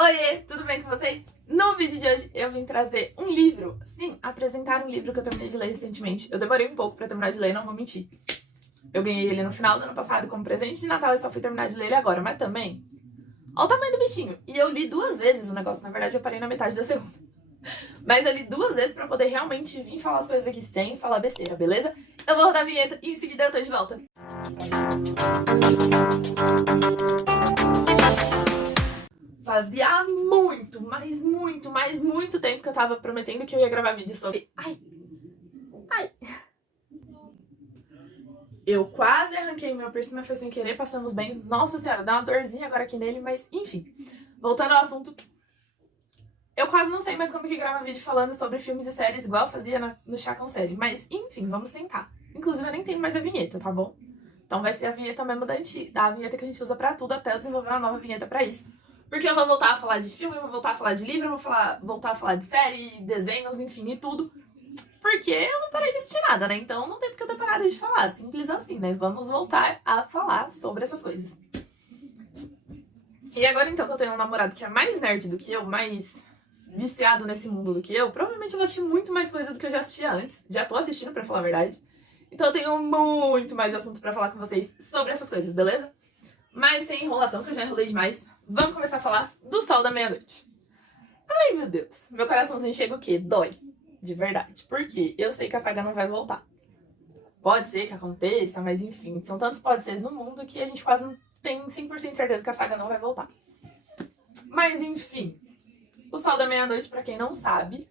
Oiê, tudo bem com vocês? No vídeo de hoje eu vim trazer um livro, sim, apresentar um livro que eu terminei de ler recentemente. Eu demorei um pouco pra terminar de ler, não vou mentir. Eu ganhei ele no final do ano passado como presente de Natal e só fui terminar de ler ele agora, mas também... Olha o tamanho do bichinho! E eu li 2 vezes o negócio, na verdade eu parei na metade da segunda. Mas eu li 2 vezes pra poder realmente vir falar as coisas aqui sem falar besteira, beleza? Eu vou rodar a vinheta e em seguida eu tô de volta. Fazia muito, mas muito tempo que eu tava prometendo que eu ia gravar vídeo sobre... Ai! Eu quase arranquei meu piercing, mas foi sem querer, passamos bem. Nossa senhora, dá uma dorzinha agora aqui nele, mas enfim. Voltando ao assunto, eu quase não sei mais como que grava vídeo falando sobre filmes e séries, igual eu fazia no Chá com Série. Mas enfim, vamos tentar. Inclusive eu nem tenho mais a vinheta, tá bom? Então vai ser a vinheta mesmo da vinheta que a gente usa pra tudo, até eu desenvolver uma nova vinheta pra isso. Porque eu vou voltar a falar de filme, eu vou voltar a falar de livro, eu vou voltar a falar de série, desenhos, enfim, e tudo. Porque eu não parei de assistir nada, né? Então não tem porque eu ter parado de falar. Simples assim, né? Vamos voltar a falar sobre essas coisas. E agora então que eu tenho um namorado que é mais nerd do que eu, mais viciado nesse mundo do que eu, provavelmente eu vou assistir muito mais coisa do que eu já assistia antes. Já tô assistindo, pra falar a verdade. Então eu tenho muito mais assunto pra falar com vocês sobre essas coisas, beleza? Mas sem enrolação, que eu já enrolei demais, vamos começar a falar do Sol da Meia-Noite. Ai, meu Deus. Meu coraçãozinho chega o quê? Dói. De verdade. Porque eu sei que a saga não vai voltar. Pode ser que aconteça, mas enfim. São tantos pode seres no mundo que a gente quase não tem 100% de certeza que a saga não vai voltar. Mas enfim. O Sol da Meia-Noite, pra quem não sabe,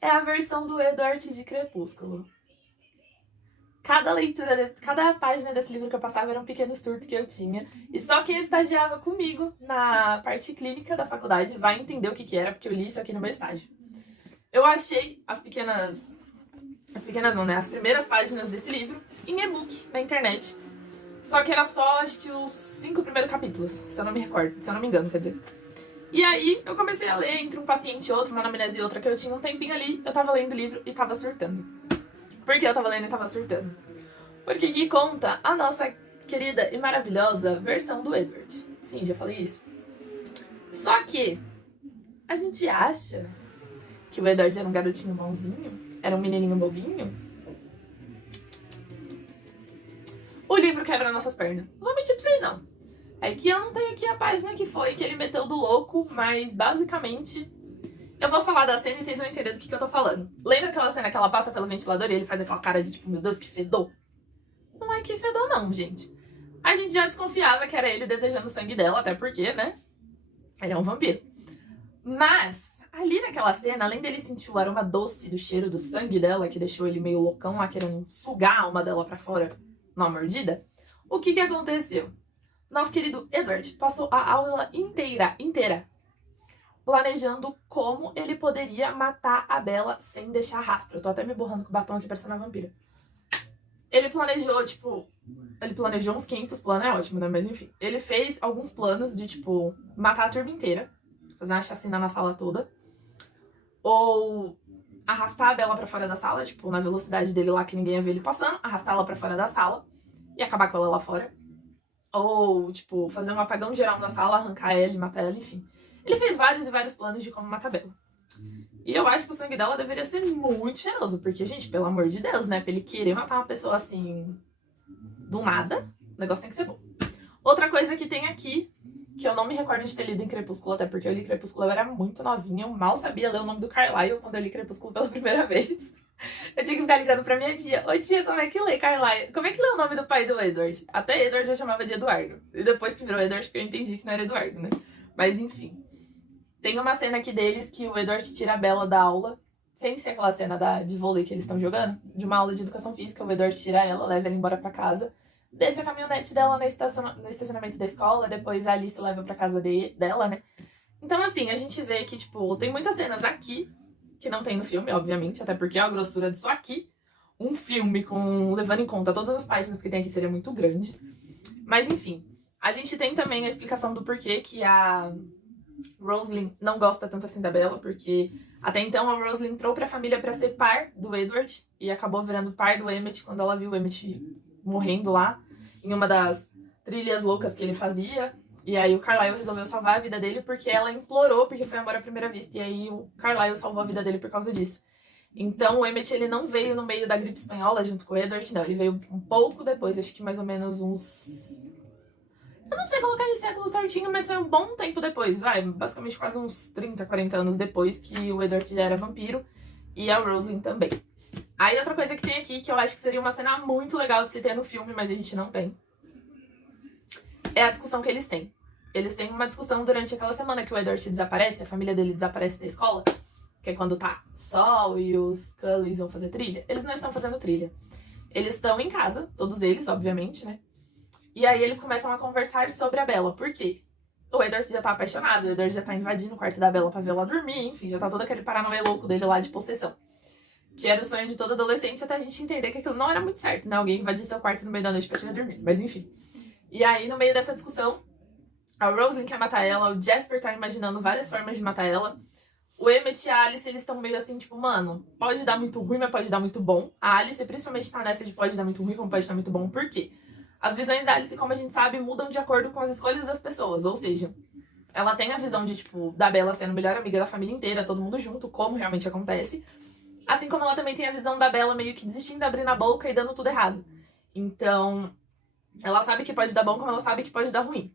é a versão do Edward de Crepúsculo. Cada página desse livro que eu passava era um pequeno surto que eu tinha. E só quem estagiava comigo na parte clínica da faculdade vai entender o que era, porque eu li isso aqui no meu estágio. Eu achei as primeiras páginas desse livro em e-book na internet. Só que era só, acho que os 5 primeiros capítulos, se eu não me engano, quer dizer. E aí eu comecei a ler entre um paciente e outro, uma anamnese e outra, que eu tinha um tempinho ali, eu tava lendo o livro e tava surtando. Por que eu tava lendo e tava surtando? Porque aqui conta a nossa querida e maravilhosa versão do Edward. Sim, já falei isso. Só que a gente acha que o Edward era um garotinho bonzinho, era um menininho bobinho. O livro quebra nossas pernas. Não vou mentir pra vocês, não. É que eu não tenho aqui a página que foi que ele meteu do louco, mas basicamente... Eu vou falar da cena e vocês vão entender do que eu tô falando. Lembra aquela cena que ela passa pelo ventilador e ele faz aquela cara de tipo, meu Deus, que fedor? Não é que fedor não, gente. A gente já desconfiava que era ele desejando o sangue dela, até porque, né? Ele é um vampiro. Mas... ali naquela cena, além dele sentir o aroma doce do cheiro do sangue dela, que deixou ele meio loucão lá, querendo sugar a alma dela pra fora numa mordida, o que aconteceu? Nosso querido Edward passou a aula inteira, planejando como ele poderia matar a Bella sem deixar rastro. Eu tô até me borrando com o batom aqui parecendo uma vampira. Ele planejou uns 500 planos, é ótimo, né? Mas enfim, ele fez alguns planos de, tipo, matar a turma inteira, fazer uma chacina na sala toda, ou arrastar a Bella pra fora da sala, tipo, na velocidade dele lá que ninguém ia ver ele passando, arrastar ela pra fora da sala e acabar com ela lá fora. Ou, tipo, fazer um apagão geral na sala, arrancar ela e matar ela, enfim. Ele fez vários e vários planos de como matar a Bella. E eu acho que o sangue dela deveria ser muito cheiroso, porque, gente, pelo amor de Deus, né? Pra ele querer matar uma pessoa assim, do nada, o negócio tem que ser bom. Outra coisa que tem aqui, que eu não me recordo de ter lido em Crepúsculo, até porque eu li Crepúsculo, eu era muito novinha, eu mal sabia ler o nome do Carlyle quando eu li Crepúsculo pela primeira vez. Eu tinha que ficar ligando pra minha tia. Oi, tia, como é que lê Carlyle? Como é que lê o nome do pai do Edward? Até Edward eu chamava de Eduardo. E depois que virou Edward, eu entendi que não era Eduardo, né? Mas enfim. Tem uma cena aqui deles que o Edward tira a Bella da aula, sem ser aquela cena de vôlei que eles estão jogando, de uma aula de educação física, o Edward tira ela, leva ela embora pra casa, deixa a caminhonete dela no estacionamento da escola, depois a Alice leva pra casa dela, né? Então, assim, a gente vê que, tipo, tem muitas cenas aqui, que não tem no filme, obviamente, até porque a grossura disso aqui, um filme levando em conta todas as páginas que tem aqui, seria muito grande. Mas, enfim, a gente tem também a explicação do porquê que a Rosalind não gosta tanto assim da Bella, porque até então a Rosalind entrou pra família pra ser par do Edward e acabou virando par do Emmett quando ela viu o Emmett morrendo lá, em uma das trilhas loucas que ele fazia, E aí o Carlyle resolveu salvar a vida dele porque ela implorou, porque foi amor à primeira vista. E aí o Carlyle salvou a vida dele por causa disso. Então o Emmett, ele não veio no meio da gripe espanhola junto com o Edward, não. Ele veio um pouco depois, acho que mais ou menos uns... Eu não sei colocar em século certinho, mas foi um bom tempo depois, vai. Basicamente quase uns 30, 40 anos depois que o Edward já era vampiro. E a Rosalind também. Aí outra coisa que tem aqui, que eu acho que seria uma cena muito legal de se ter no filme, mas a gente não tem, é a discussão que eles têm. Eles têm uma discussão durante aquela semana que o Edward desaparece, a família dele desaparece da escola, que é quando tá Sol e os Cullens vão fazer trilha. Eles não estão fazendo trilha. Eles estão em casa, todos eles, obviamente, né? E aí eles começam a conversar sobre a Bella. Por quê? O Edward já tá apaixonado, o Edward já tá invadindo o quarto da Bella pra ver ela dormir, enfim, já tá todo aquele paranoia louco dele lá de possessão. Que era o sonho de todo adolescente até a gente entender que aquilo não era muito certo, né? Alguém invadir seu quarto no meio da noite pra te ver dormir, mas enfim. E aí, no meio dessa discussão, a Rosalind quer matar ela, o Jasper tá imaginando várias formas de matar ela. O Emmett e a Alice, eles estão meio assim, tipo, mano, pode dar muito ruim, mas pode dar muito bom. A Alice principalmente tá nessa de pode dar muito ruim, como pode dar muito bom. Por quê? As visões da Alice, como a gente sabe, mudam de acordo com as escolhas das pessoas. Ou seja, ela tem a visão de, tipo, da Bella sendo a melhor amiga da família inteira, todo mundo junto, como realmente acontece. Assim como ela também tem a visão da Bella meio que desistindo, abrindo a boca e dando tudo errado. Então, ela sabe que pode dar bom, como ela sabe que pode dar ruim.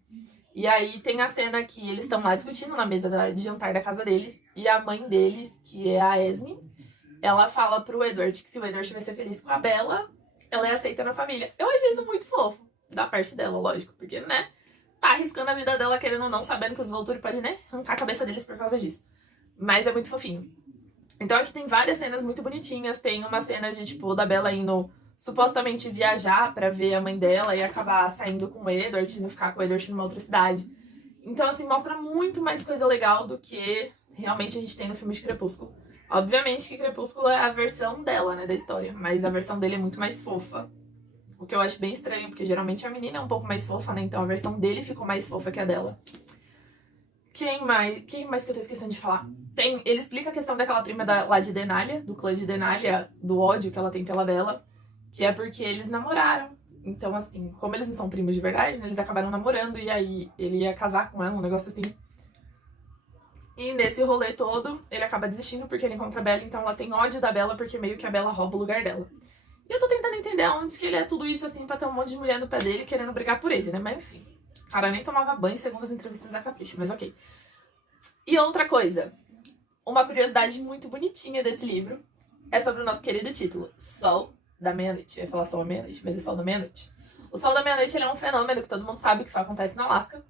E aí tem a cena que eles estão lá discutindo na mesa de jantar da casa deles. E a mãe deles, que é a Esme, ela fala pro Edward que se o Edward vai ser feliz com a Bella, ela é aceita na família. Eu achei isso muito fofo, da parte dela, lógico. Porque, né, tá arriscando a vida dela, querendo ou não, sabendo que os Volturi podem, né, arrancar a cabeça deles por causa disso. Mas é muito fofinho. Então aqui tem várias cenas muito bonitinhas. Tem uma cena de, tipo, da Bella indo supostamente viajar pra ver a mãe dela e acabar saindo com o Edward, não ficar com o Edward numa outra cidade. Então, assim, mostra muito mais coisa legal do que realmente a gente tem no filme de Crepúsculo. Obviamente que Crepúsculo é a versão dela, né, da história, mas a versão dele é muito mais fofa. O que eu acho bem estranho, porque geralmente a menina é um pouco mais fofa, né, então a versão dele ficou mais fofa que a dela. Quem mais que eu tô esquecendo de falar? Ele explica a questão daquela prima lá de Denalia, do clã de Denalia, do ódio que ela tem pela Bella, que é porque eles namoraram. Então, assim, como eles não são primos de verdade, né, eles acabaram namorando e aí ele ia casar com ela, um negócio assim. E nesse rolê todo, ele acaba desistindo porque ele encontra a Bella, então ela tem ódio da Bella porque meio que a Bella rouba o lugar dela. E eu tô tentando entender onde que ele é tudo isso, assim, pra ter um monte de mulher no pé dele querendo brigar por ele, né? Mas enfim, o cara nem tomava banho segundo as entrevistas da Capricho, mas ok. E outra coisa, uma curiosidade muito bonitinha desse livro é sobre o nosso querido título, Sol da Meia-Noite. Eu ia falar Sol da Meia-Noite, mas é Sol da Meia-Noite. O Sol da Meia-Noite, ele é um fenômeno que todo mundo sabe que só acontece no Alasca.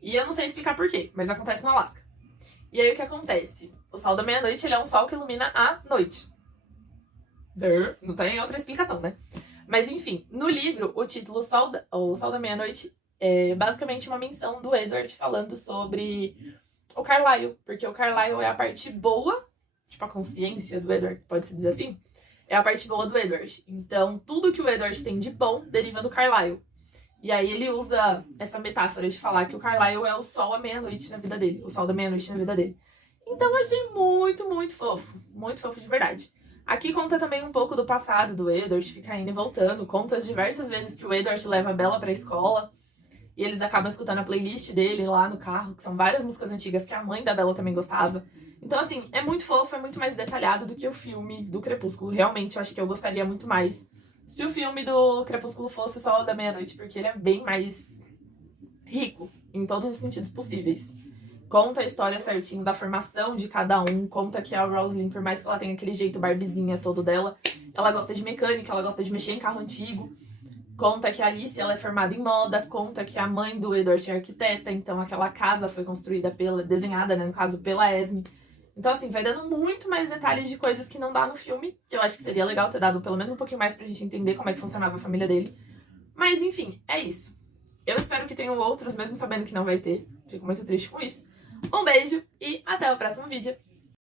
E eu não sei explicar por quê, mas acontece no Alasca. E aí o que acontece? O Sol da Meia-Noite, ele é um sol que ilumina a noite. Não tem outra explicação, né? Mas enfim, no livro, o título O Sol da Meia-Noite é basicamente uma menção do Edward falando sobre o Carlyle, porque o Carlyle é a parte boa, tipo a consciência do Edward, pode-se dizer assim, é a parte boa do Edward. Então, tudo que o Edward tem de bom deriva do Carlyle. E aí ele usa essa metáfora de falar que o Carlyle é o sol à meia-noite na vida dele, o sol da meia-noite na vida dele. Então eu achei muito fofo de verdade. Aqui conta também um pouco do passado do Edward, fica indo e voltando, conta as diversas vezes que o Edward leva a Bella pra escola, e eles acabam escutando a playlist dele lá no carro, que são várias músicas antigas que a mãe da Bella também gostava. Então, assim, é muito fofo, é muito mais detalhado do que o filme do Crepúsculo. Realmente, eu acho que eu gostaria muito mais se o filme do Crepúsculo fosse o Sol da Meia-Noite, porque ele é bem mais rico, em todos os sentidos possíveis. Conta a história certinho da formação de cada um, conta que a Rosalind, por mais que ela tenha aquele jeito barbizinha todo dela, ela gosta de mecânica, ela gosta de mexer em carro antigo. Conta que a Alice, ela é formada em moda, conta que a mãe do Edward é arquiteta, então aquela casa foi construída desenhada, né, no caso, pela Esme. Então, assim, vai dando muito mais detalhes de coisas que não dá no filme, que eu acho que seria legal ter dado pelo menos um pouquinho mais pra gente entender como é que funcionava a família dele. Mas, enfim, é isso. Eu espero que tenham outros, mesmo sabendo que não vai ter. Fico muito triste com isso. Um beijo e até o próximo vídeo.